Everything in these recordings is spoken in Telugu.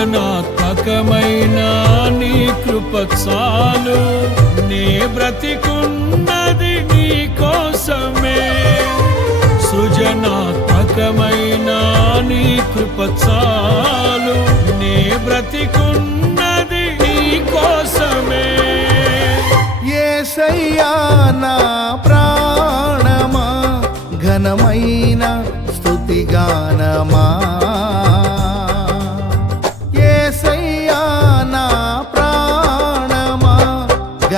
సృజనాత్మకమైన నీ కృప చాలు. నే బ్రతికున్నది నీ కోసమే. సృజనాత్మకమైన నీ కృప చాలు. నే బ్రతికున్నది నీ కోసమే. ఏసయ్యా నా ప్రాణమా ఘనమైన స్తుతిగానమా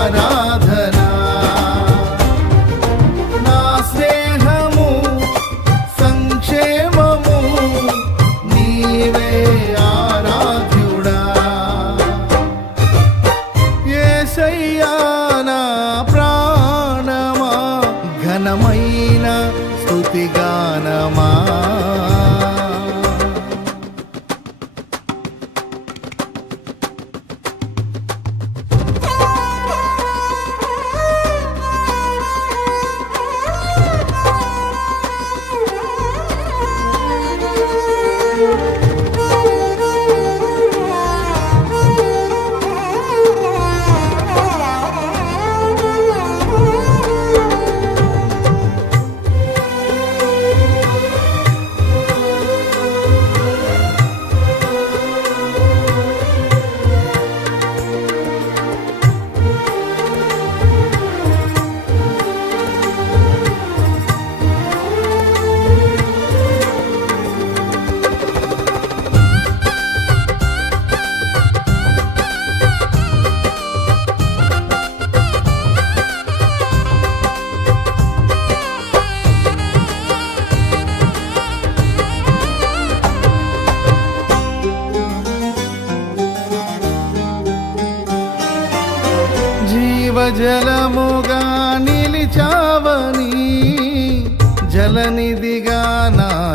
ఆరాధన. నా స్నేహము సంక్షేమము నీవే ఆరాధ్యుడా. ఏసయ్యా నా ప్రాణమా ఘనమైన స్తుతిగానమా జీవజలముగా నిలిచావని జలనిధిగా నాలో